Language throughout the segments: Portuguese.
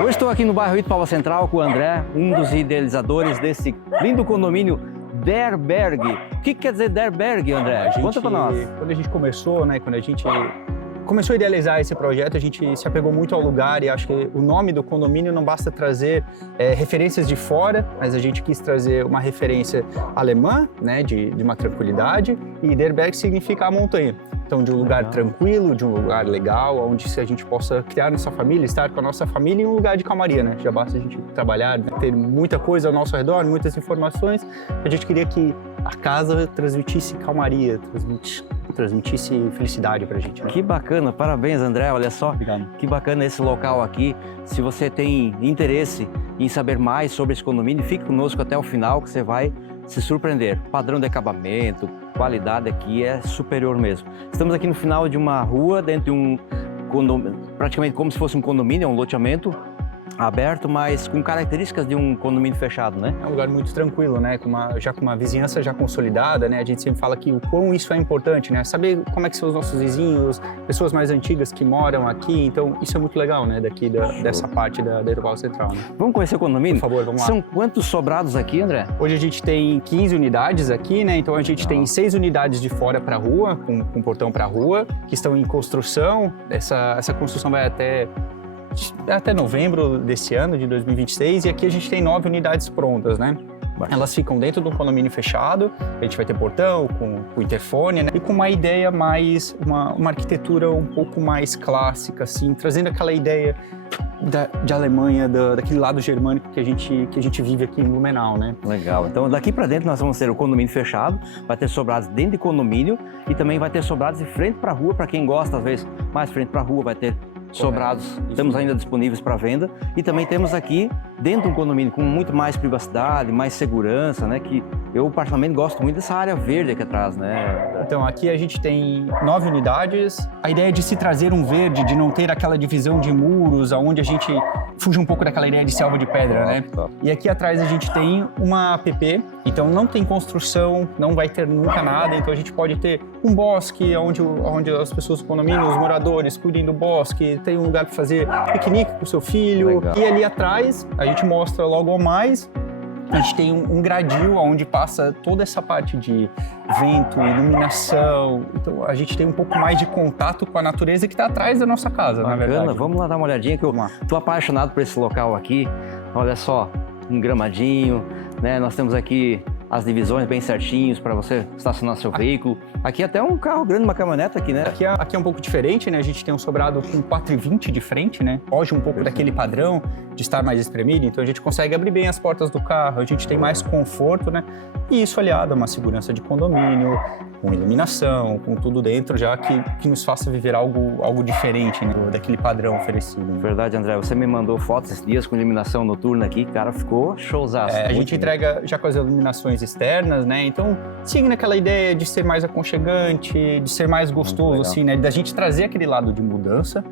Hoje estou aqui no bairro Itupaava Central com o André, um dos idealizadores desse lindo condomínio Derberg. O que quer dizer Derberg, André? Conta para nós. Quando a gente começou, quando a gente começou a idealizar esse projeto, a gente se apegou muito ao lugar e acho que o nome do condomínio não basta trazer referências de fora, mas a gente quis trazer uma referência alemã, de uma tranquilidade, e Derberg significa a montanha. Então, de um lugar tranquilo, de um lugar legal, onde a gente possa criar nossa família, estar com a nossa família em um lugar de calmaria, Já basta a gente trabalhar, ter muita coisa ao nosso redor, muitas informações. A gente queria que a casa transmitisse calmaria, transmitisse felicidade pra gente. Que bacana, parabéns, André, olha só. Obrigado. Que bacana esse local aqui. Se você tem interesse em saber mais sobre esse condomínio, fique conosco até o final que você vai se surpreender. Padrão de acabamento, qualidade aqui é superior mesmo. Estamos aqui no final de uma rua, dentro de um condomínio, praticamente como se fosse um condomínio, é um loteamento aberto, mas com características de um condomínio fechado, É um lugar muito tranquilo, já com uma vizinhança já consolidada, A gente sempre fala que o quão isso é importante, Saber como é que são os nossos vizinhos, pessoas mais antigas que moram aqui, então isso é muito legal, daqui dessa parte da Itupaava Central, Vamos conhecer o condomínio? Por favor, vamos lá. São quantos sobrados aqui, André? Hoje a gente tem 15 unidades aqui, Então a gente tem 6 unidades de fora para a rua, com portão para a rua, que estão em construção. Essa construção vai até novembro desse ano, de 2026, e aqui a gente tem 9 unidades prontas, Elas ficam dentro de um condomínio fechado, a gente vai ter portão, com interfone, e com uma ideia mais, uma arquitetura um pouco mais clássica, assim, trazendo aquela ideia de Alemanha, daquele lado germânico que a gente vive aqui em Blumenau, Legal. Então daqui para dentro nós vamos ter o condomínio fechado, vai ter sobrados dentro de condomínio e também vai ter sobrados de frente para a rua, para quem gosta, às vezes, mais frente para a rua, vai ter sobrados, temos ainda disponíveis para venda, e também temos aqui dentro de um condomínio com muito mais privacidade, mais segurança, que eu particularmente gosto muito dessa área verde aqui atrás, Então aqui a gente tem 9 unidades, a ideia é de se trazer um verde, de não ter aquela divisão de muros, onde a gente fuge um pouco daquela ideia de selva de pedra, E aqui atrás a gente tem uma APP, então não tem construção, não vai ter nunca nada, então a gente pode ter um bosque onde as pessoas do condomínio, os moradores cuidem do bosque, tem um lugar para fazer piquenique com o seu filho. Legal. E ali atrás a gente mostra logo ao mais, a gente tem um gradil onde passa toda essa parte de vento, iluminação, então a gente tem um pouco mais de contato com a natureza que está atrás da nossa casa, na verdade. Vamos lá dar uma olhadinha que eu tô apaixonado por esse local aqui. Olha só, um gramadinho, Nós temos aqui as divisões bem certinhos para você estacionar seu veículo. Aqui até um carro grande, uma caminhoneta aqui, Aqui é um pouco diferente, A gente tem um sobrado com 4,20 de frente, Foge um pouco daquele padrão de estar mais espremido, então a gente consegue abrir bem as portas do carro, a gente tem mais conforto, E isso aliado a uma segurança de condomínio, com iluminação, com tudo dentro, já que nos faça viver algo diferente, daquele padrão oferecido. Verdade, André. Você me mandou fotos esses dias com iluminação noturna aqui, cara, ficou showzaço. A gente entrega já com as iluminações externas, Então, seguindo aquela ideia de ser mais aconchegante, de ser mais gostoso, assim, Da gente trazer aquele lado de mudança,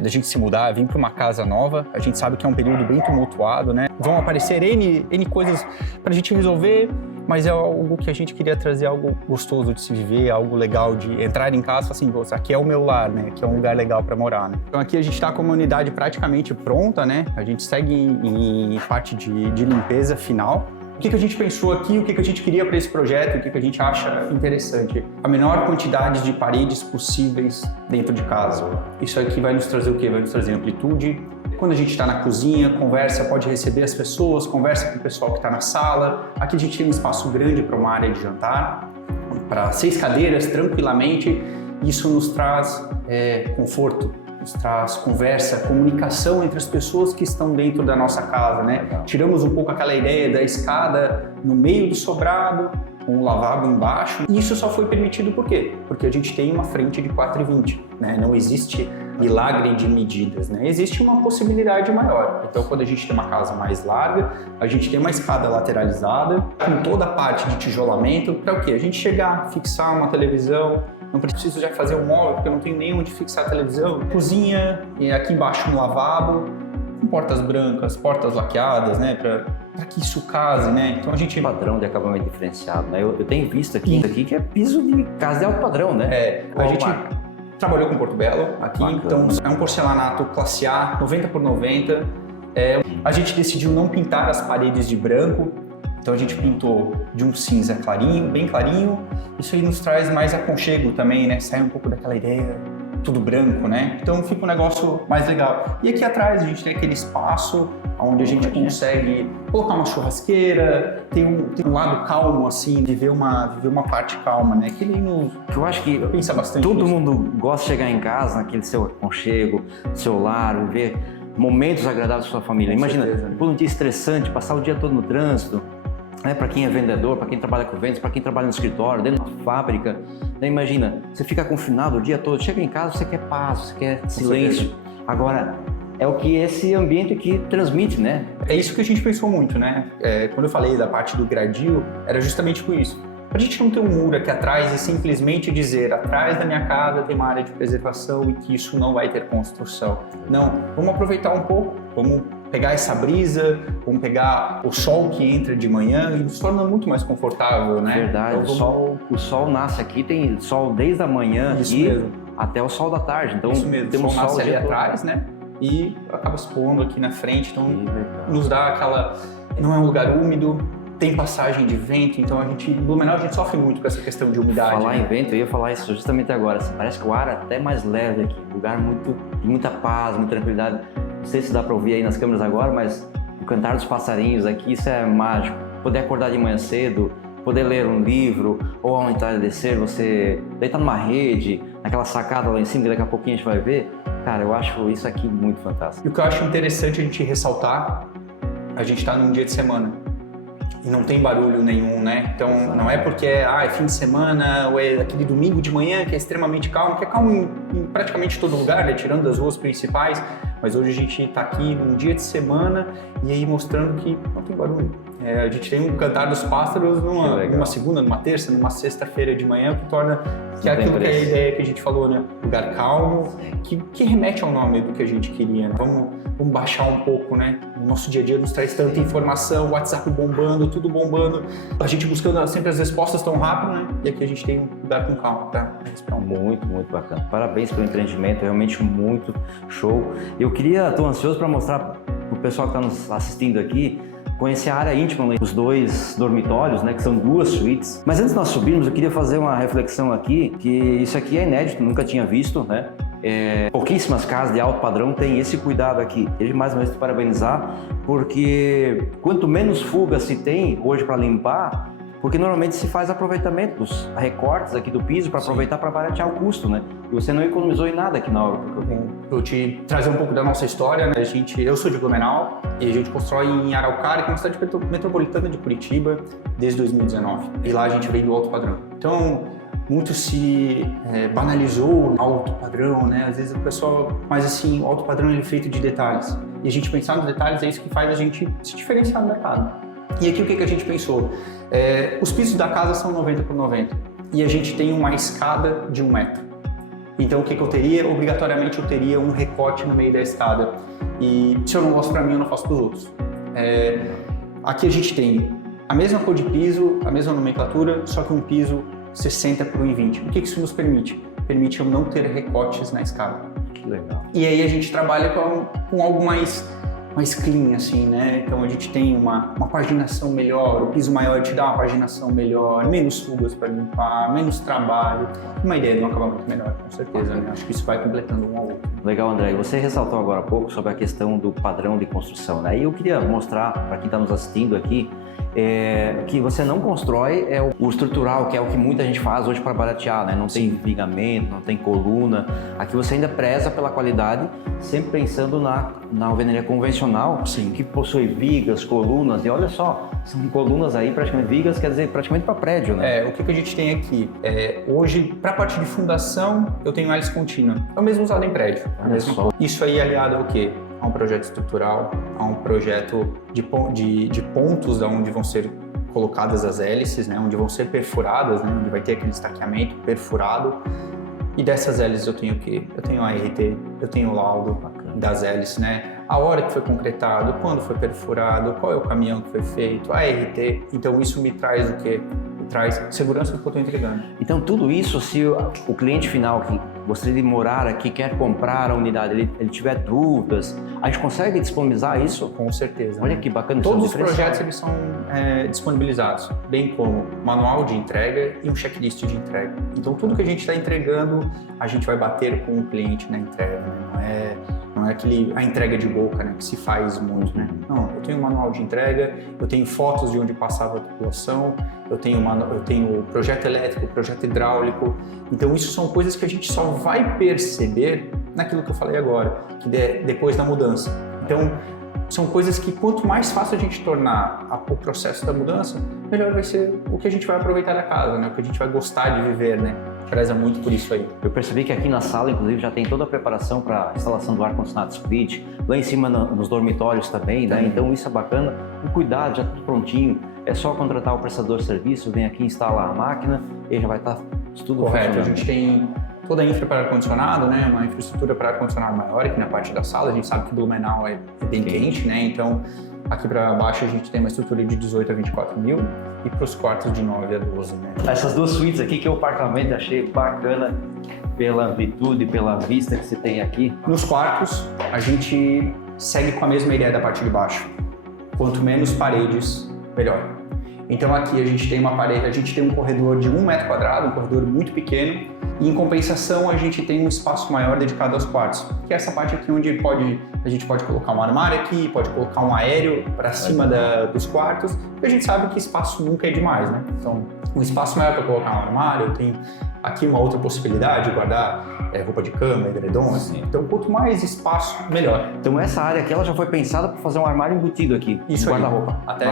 da gente se mudar, vir para uma casa nova. A gente sabe que é um período bem tumultuado, Vão aparecer N coisas pra gente resolver, mas é algo que a gente queria trazer, algo gostoso de se viver, algo legal de entrar em casa e falar assim, aqui é o meu lar, Aqui é um lugar legal para morar, Então aqui a gente está com uma unidade praticamente pronta, A gente segue em parte de limpeza final. O que a gente pensou aqui, o que a gente queria para esse projeto, o que a gente acha interessante? A menor quantidade de paredes possíveis dentro de casa. Isso aqui vai nos trazer o quê? Vai nos trazer amplitude. Quando a gente está na cozinha, conversa, pode receber as pessoas, conversa com o pessoal que está na sala. Aqui a gente tem um espaço grande para uma área de jantar, para 6 cadeiras tranquilamente. Isso nos traz conforto, nos traz conversa, comunicação entre as pessoas que estão dentro da nossa casa, Tiramos um pouco aquela ideia da escada no meio do sobrado, com o lavabo embaixo. E isso só foi permitido por quê? Porque a gente tem uma frente de 4,20, Não existe milagre de medidas, Existe uma possibilidade maior. Então, quando a gente tem uma casa mais larga, a gente tem uma escada lateralizada, com toda a parte de tijolamento, para o quê? A gente chegar, fixar uma televisão, não preciso já fazer um móvel, porque eu não tenho nem onde fixar a televisão. Cozinha, e aqui embaixo um lavabo, com portas brancas, portas laqueadas, para que isso case, Então a gente... Padrão de acabamento diferenciado, Eu tenho visto aqui que é piso de casa de alto padrão, A gente trabalhou com Porto Belo aqui, então é um porcelanato classe A, 90 por 90, A gente decidiu não pintar as paredes de branco, então a gente pintou de um cinza clarinho, bem clarinho. Isso aí nos traz mais aconchego também, né? Sai um pouco daquela ideia tudo branco, né? Então fica um negócio mais legal. E aqui atrás a gente tem aquele espaço onde a gente consegue colocar uma churrasqueira, tem um lado calmo, assim, viver uma parte calma, né? Que eu acho que pensa bastante todo nisso. mundo gosta de chegar em casa, naquele seu aconchego, seu lar, ver momentos agradáveis com sua família. Com Imagina, certeza, né? por um dia estressante, passar o dia todo no trânsito, né? Para quem é vendedor, para quem trabalha com vendas, para quem trabalha no escritório, dentro de uma fábrica, né? Imagina, você fica confinado o dia todo, chega em casa, você quer paz, você quer silêncio. Agora, é o que esse ambiente aqui transmite, né? É isso que a gente pensou muito, né? Quando eu falei da parte do gradil, era justamente por isso. A gente não ter um muro aqui atrás e simplesmente dizer atrás da minha casa tem uma área de preservação e que isso não vai ter construção. Não, vamos aproveitar um pouco, vamos pegar essa brisa, vamos pegar o sol que entra de manhã e nos torna muito mais confortável, né? Verdade, então, o sol nasce aqui, tem sol desde a manhã isso aqui mesmo. até o sol da tarde. Então, Isso mesmo, temos o sol nasce o ali dia todo. atrás, né? E acaba se pondo aqui na frente, então nos dá aquela... Não é um lugar úmido, tem passagem de vento, então em Blumenau a gente sofre muito com essa questão de umidade. Falar né? em vento, eu ia falar isso justamente agora. Assim, parece que o ar é até mais leve aqui, um lugar de muita paz, muita tranquilidade. Não sei se dá para ouvir aí nas câmeras agora, mas o cantar dos passarinhos aqui, isso é mágico. Poder acordar de manhã cedo, poder ler um livro, ou ao entardecer você deitar numa rede, naquela sacada lá em cima, que daqui a pouquinho a gente vai ver. Cara, eu acho isso aqui muito fantástico. E o que eu acho interessante a gente ressaltar, a gente está num dia de semana e não tem barulho nenhum, né? Então não é porque é fim de semana ou é aquele domingo de manhã que é extremamente calmo, que é calmo em praticamente todo lugar, né? Tirando das ruas principais, mas hoje a gente está aqui num dia de semana e aí mostrando que não tem barulho. A gente tem um cantar dos pássaros numa segunda, numa terça, numa sexta-feira de manhã, o que torna que é aquilo que é a ideia que a gente falou, né? Lugar calmo, que remete ao nome do que a gente queria, né? Vamos baixar um pouco, né? O nosso dia a dia nos traz tanta informação, o WhatsApp bombando, tudo bombando, a gente buscando sempre as respostas tão rápido, né? E aqui a gente tem um lugar com calma para respirar um pouco. Muito, muito bacana. Parabéns pelo empreendimento, realmente muito show. Estou ansioso para mostrar para o pessoal que está nos assistindo aqui, conhecer a área íntima, os 2 dormitórios, né, que são 2 suítes. Mas antes de nós subirmos, eu queria fazer uma reflexão aqui, que isso aqui é inédito, nunca tinha visto, né? Pouquíssimas casas de alto padrão têm esse cuidado aqui. Ele mais uma vez te parabenizar, porque quanto menos fuga se tem hoje para limpar, porque normalmente se faz aproveitamento dos recortes aqui do piso para aproveitar para baratear o custo, né? E você não economizou em nada aqui na obra. Eu te trazer um pouco da nossa história, né? Eu sou de Blumenau e a gente constrói em Araucária, que é uma cidade metropolitana de Curitiba, desde 2019. E lá a gente veio do alto padrão. Então, muito se banalizou o alto padrão, né? Às vezes o pessoal... Mas assim, o alto padrão ele é feito de detalhes. E a gente pensar nos detalhes é isso que faz a gente se diferenciar no mercado. E aqui o que a gente pensou? Os pisos da casa são 90 por 90 e a gente tem uma escada de 1 metro. Então o que eu teria? Obrigatoriamente eu teria um recorte no meio da escada. E se eu não gosto para mim, eu não faço para os outros. Aqui a gente tem a mesma cor de piso, a mesma nomenclatura, só que um piso 60 por 1,20. O que isso nos permite? Permite eu não ter recortes na escada. Que legal. E aí a gente trabalha com algo mais clean, assim, né? Então a gente tem uma paginação melhor, o piso maior te dá uma paginação melhor, menos fugas para limpar, menos trabalho, uma ideia de um acabamento melhor, com certeza, né? Acho que isso vai completando um ao outro. Legal, André. Você ressaltou agora há pouco sobre a questão do padrão de construção, né? E eu queria mostrar para quem está nos assistindo aqui que você não constrói o estrutural, que é o que muita gente faz hoje para baratear, né? Não tem vigamento, não tem coluna. Aqui você ainda preza pela qualidade, sempre pensando na alvenaria convencional, que possui vigas, colunas, e olha só, são colunas aí, praticamente vigas, quer dizer, praticamente para prédio, né? O que a gente tem aqui? Hoje, para a parte de fundação, eu tenho hélice contínua. É o mesmo usado em prédio. Isso aí aliado ao quê? A um projeto estrutural, a um projeto de pontos onde vão ser colocadas as hélices, né? Onde vão ser perfuradas, né? Onde vai ter aquele estaqueamento perfurado. E dessas hélices eu tenho o quê? Eu tenho a RT, eu tenho o laudo das hélices, né? A hora que foi concretado, quando foi perfurado, qual é o caminhão que foi feito, a RT. Então isso me traz o quê? traz segurança do que eu estou entregando. Então, tudo isso, se o cliente final que gostaria de morar aqui, quer comprar a unidade, ele tiver dúvidas, a gente consegue disponibilizar isso? Com certeza. Olha que bacana. Todos os projetos eles são disponibilizados, bem como manual de entrega e um checklist de entrega. Então, tudo que a gente está entregando, a gente vai bater com o cliente na entrega, né? Não é a entrega de boca, né, que se faz muito, né? Não, eu tenho um manual de entrega, eu tenho fotos de onde passava a tubulação, eu tenho projeto elétrico, projeto hidráulico. Então, isso são coisas que a gente só vai perceber naquilo que eu falei agora, que depois da mudança. Então, são coisas que quanto mais fácil a gente tornar o processo da mudança, melhor vai ser o que a gente vai aproveitar da casa, né? O que a gente vai gostar de viver, né? Preza muito por isso aí. Eu percebi que aqui na sala, inclusive, já tem toda a preparação para a instalação do ar-condicionado split, lá em cima nos dormitórios também, né? Então isso é bacana. O cuidado, já tudo prontinho. É só contratar o prestador de serviço, vem aqui, instala a máquina e já vai estar tudo correto. funcionando. A gente tem toda a infra para ar-condicionado, né? Uma infraestrutura para ar-condicionado maior aqui na parte da sala. A gente sabe que Blumenau é bem quente, né? Então, aqui para baixo a gente tem uma estrutura de 18 a 24 mil e para os quartos de 9 a 12, né? Essas duas suítes aqui que eu particularmente achei bacana pela amplitude, pela vista que você tem aqui. Nos quartos, a gente segue com a mesma ideia da parte de baixo. Quanto menos paredes, melhor. Então aqui a gente tem um corredor de 1 metro quadrado, um corredor muito pequeno, e em compensação a gente tem um espaço maior dedicado aos quartos, que é essa parte aqui onde a gente pode colocar um armário aqui, pode colocar um aéreo para cima dos quartos, porque a gente sabe que espaço nunca é demais, né? Então, um espaço maior para colocar um armário, tem aqui uma outra possibilidade de guardar roupa de cama, edredom, assim. Então, quanto mais espaço, melhor. Então essa área aqui ela já foi pensada para fazer um armário embutido aqui, isso guarda-roupa. Até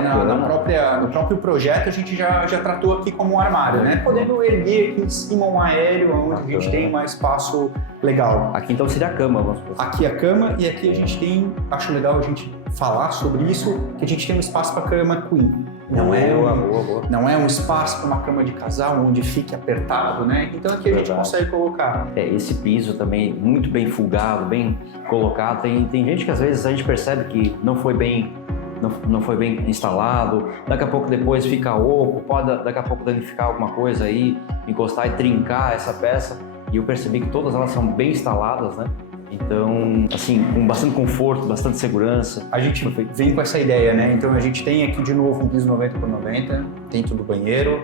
no próprio projeto a gente já tratou aqui como um armário, né? Podendo erguer aqui em cima um aéreo, onde a gente tem um espaço legal. Aqui então seria a cama, vamos supor. Aqui a cama e aqui a gente tem, acho legal a gente falar sobre isso, que a gente tem um espaço para cama queen. Não é um espaço para uma cama de casal onde fique apertado, né? Então aqui a gente consegue colocar. Esse piso também muito bem folgado, bem colocado. Tem gente que às vezes a gente percebe que não foi bem instalado, daqui a pouco depois fica oco, pode daqui a pouco danificar alguma coisa aí, encostar e trincar essa peça. E eu percebi que todas elas são bem instaladas, né? Então, assim, com bastante conforto, bastante segurança. A gente vem com essa ideia, né? Então a gente tem aqui de novo um piso 90 por 90 dentro do banheiro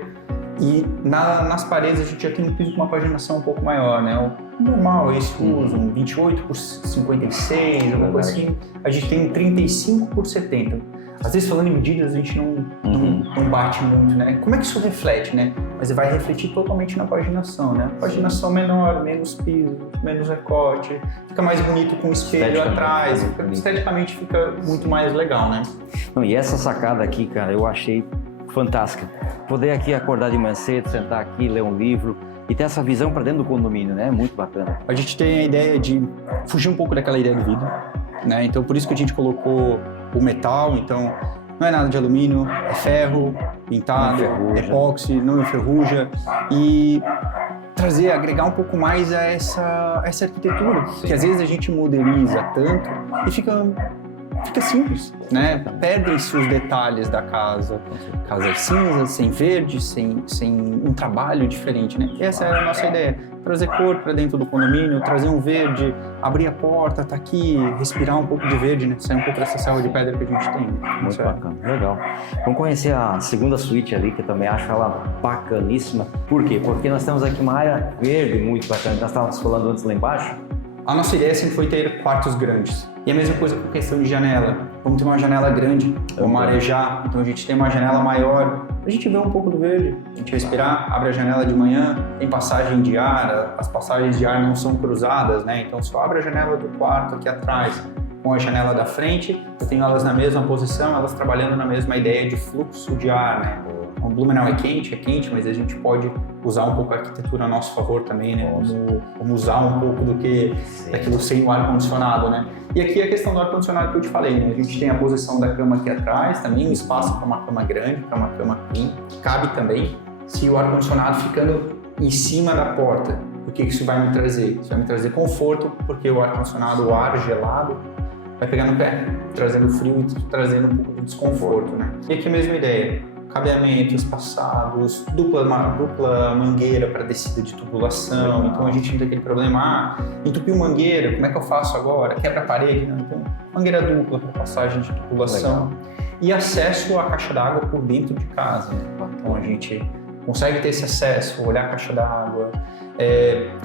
e nas paredes a gente já tem um piso com uma paginação um pouco maior, né? O normal, esse uso, um 28 por 56, alguma coisa assim. A gente tem um 35 por 70. Às vezes, falando em medidas, a gente não bate muito, né? Como é que isso reflete, né? Mas vai refletir totalmente na paginação, né? Paginação menor, menos piso, menos recorte, fica mais bonito com o espelho atrás, esteticamente fica muito mais legal, né? Não, e essa sacada aqui, cara, eu achei fantástica. Poder aqui acordar de manhã cedo, sentar aqui, ler um livro e ter essa visão para dentro do condomínio, né? Muito bacana. A gente tem a ideia de fugir um pouco daquela ideia do vidro, né? Então, por isso que a gente colocou o metal, então não é nada de alumínio, é ferro, pintado, epóxi, não enferruja e agregar um pouco mais a essa arquitetura, que às vezes a gente modeliza tanto e fica simples, né? Perdem-se os detalhes da casa, casas cinzas, sem verde, sem um trabalho diferente, né? Essa é a nossa ideia, trazer cor para dentro do condomínio, trazer um verde, abrir a porta, tá aqui, respirar um pouco de verde, né? Sair um pouco dessa selva de pedra que a gente tem. Muito bacana, legal. Vamos conhecer a segunda suíte ali, que eu também acho ela bacaníssima. Por quê? Porque nós temos aqui uma área verde muito bacana. Nós estávamos falando antes lá embaixo. A nossa ideia sempre foi ter quartos grandes. E a mesma coisa com questão de janela. Vamos ter uma janela grande, vamos arejar, então a gente tem uma janela maior. A gente vê um pouco do verde, a gente respirar, abre a janela de manhã, tem passagem de ar, as passagens de ar não são cruzadas, né? Então só abre a janela do quarto aqui atrás com a janela da frente, eu tenho elas na mesma posição, elas trabalhando na mesma ideia de fluxo de ar, né? O Blumenau é quente, mas a gente pode usar um pouco a arquitetura a nosso favor também, né? Vamos usar um pouco daquilo sem o ar-condicionado, né? E aqui a questão do ar-condicionado que eu te falei, né? A gente tem a posição da cama aqui atrás, também um espaço para uma cama grande, para uma cama queen. Cabe também, se o ar-condicionado ficando em cima da porta, o que isso vai me trazer? Isso vai me trazer conforto, porque o ar-condicionado, o ar gelado, vai pegar no pé, trazendo frio e trazendo um pouco de desconforto, né? E aqui a mesma ideia. cabeamentos passados, dupla mangueira para descida de tubulação. Então a gente não tem aquele problema, entupiu mangueira, como é que eu faço agora? Quebra a parede? Não. Então, mangueira dupla para passagem de tubulação. Legal. E acesso à caixa d'água por dentro de casa. Então a gente consegue ter esse acesso, olhar a caixa d'água,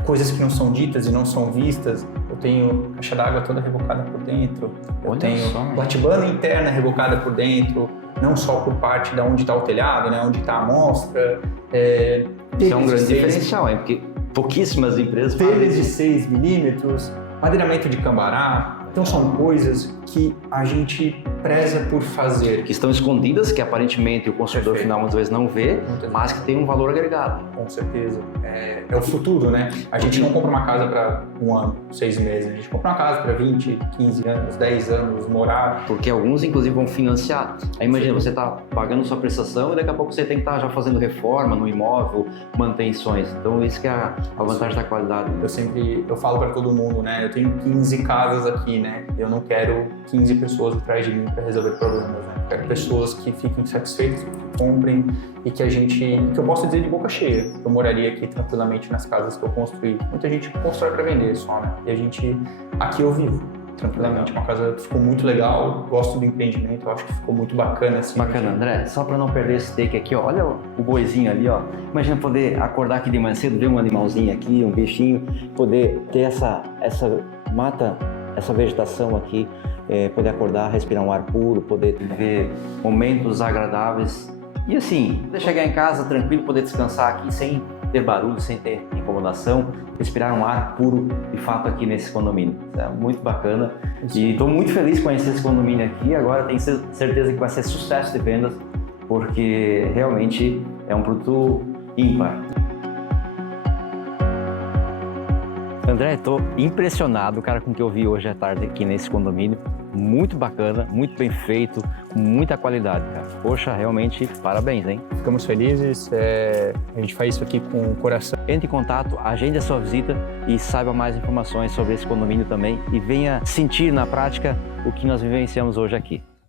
coisas que não são ditas e não são vistas. Eu tenho caixa d'água toda rebocada por dentro, eu tenho platibana interna rebocada por dentro, não só por parte de onde está o telhado, né, onde está a amostra. Isso é um grande diferencial, hein? Porque pouquíssimas empresas telhas de 6 milímetros, madeiramento de cambará. Então são coisas que a gente preza por fazer. Que estão escondidas, que aparentemente o consumidor final muitas vezes não vê, mas que tem um valor agregado. Com certeza. É o futuro, né? A gente não compra uma casa para 1 ano, 6 meses. A gente compra uma casa para 20, 15 anos, 10 anos, morar. Porque alguns, inclusive, vão financiar. Aí imagina, você está pagando sua prestação e daqui a pouco você tem que estar já fazendo reforma no imóvel, manutenções. Então, isso que é a vantagem da qualidade. Eu falo para todo mundo, né? Eu tenho 15 casas aqui, né? Eu não quero 15 pessoas atrás de mim para resolver problemas, né? Eu quero pessoas que fiquem satisfeitas, que comprem e que eu posso dizer de boca cheia. Eu moraria aqui tranquilamente nas casas que eu construí. Muita gente constrói para vender só, né? E aqui eu vivo tranquilamente. Uma casa que ficou muito legal, gosto do empreendimento, eu acho que ficou muito bacana. Assim, bacana, André. Só para não perder esse take aqui, ó, olha o boizinho ali, ó. Imagina poder acordar aqui de manhã cedo, ver um animalzinho aqui, um bichinho, poder ter essa mata, essa vegetação aqui, poder acordar, respirar um ar puro, poder ver momentos agradáveis. E assim, poder chegar em casa tranquilo, poder descansar aqui sem ter barulho, sem ter incomodação, respirar um ar puro de fato aqui nesse condomínio. É muito bacana. E estou muito feliz de conhecer esse condomínio aqui. Agora tenho certeza que vai ser sucesso de vendas, porque realmente é um produto ímpar. André, estou impressionado, cara, com o que eu vi hoje à tarde aqui nesse condomínio. Muito bacana, muito bem feito, com muita qualidade, cara. Poxa, realmente, parabéns, hein? Ficamos felizes, a gente faz isso aqui com o coração. Entre em contato, agende a sua visita e saiba mais informações sobre esse condomínio também e venha sentir na prática o que nós vivenciamos hoje aqui.